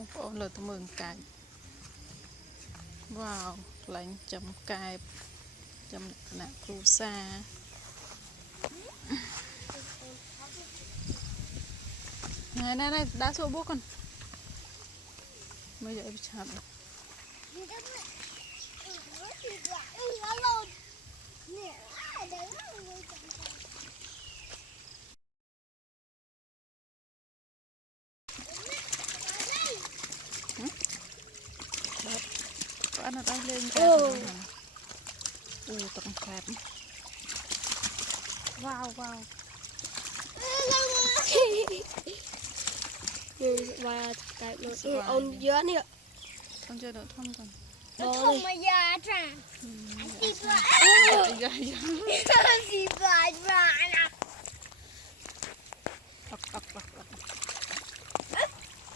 បងប្អូនលើទៅមើលកាយវ៉ាវកន្លែងចំកែបចំណាក់គ្រូសាណែដាក់សួរបុកកមើលយកឲ្យឆាប់อันนั้นได้เลยต้องแคบว้าวมาแต่เอาเยอะเนี่ยต้องเจอเดี๋ยวท่อมก่อนทำมายาจ้ะสีปลาสีปลานะ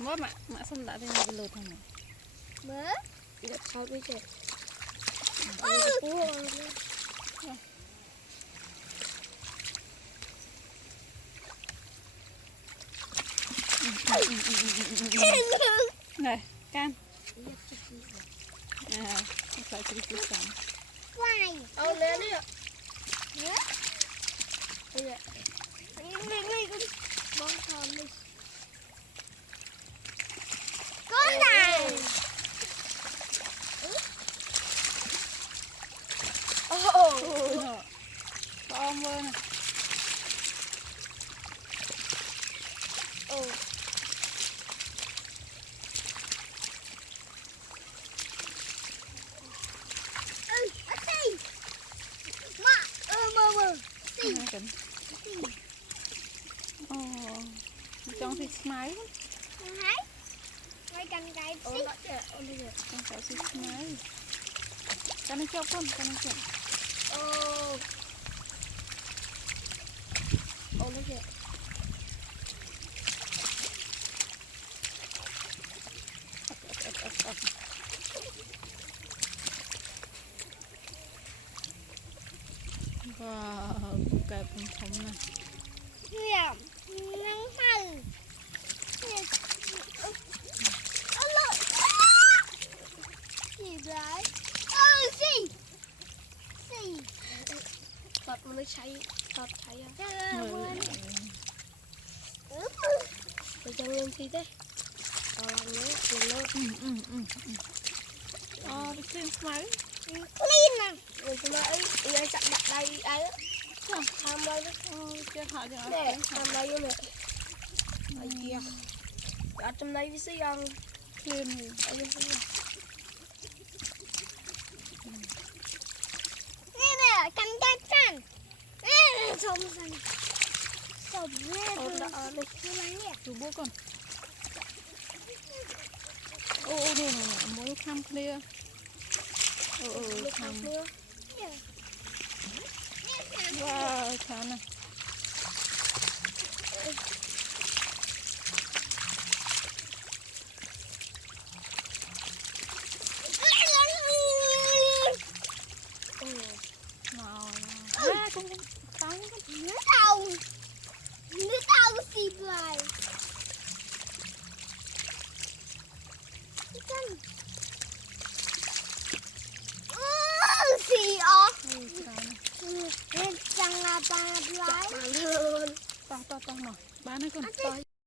ว่ามาสำลักได้มาเลยทำไมเมื่อเดี๋ยวเขาไม่เจ็บnày can phải chỉ cứ sẵnเอาเลยเนี่ยนี่บองทำเลยก็ได้โอ้โหก็อมเวอร์นะโอ้กันจ้องสิสมัยไม่กันไกลสิจ้องสิสมัยกันให้เจ้าคนกันให้เจ้าโอ้ไม่เจ็บว้าวไก่เป็นผมนะเนี่ยนั่งหันเอาเลยสี่ร้อยสี่ตัดมันไม่ใช้ตัดใช้อะไปจังเงินสิเด้เอาลังนี้เดี๋ยวเลิกอ๋อไปซื้อสมัยคลีนนะเดี๋ยวจะมาไอ้จับดักได้ไอ้ทำอะไรเจ้าขาจะเอา เนี่ยทำอะไรอยู่เนี่ยไอ้เดียจะทำอะไรวิสิยังคลีนไอ้ยังนี่เนี่ยกันชมสันชมแม่ดูเลยอะไรเนี่ยดูบุกก่อนโอ้ดูหน่อยมองทำเคลียร์ทำว้าวฉันนะcũng tao nước tàu xịt lại xì ó chẳng là ba lại to mà bán nó còn to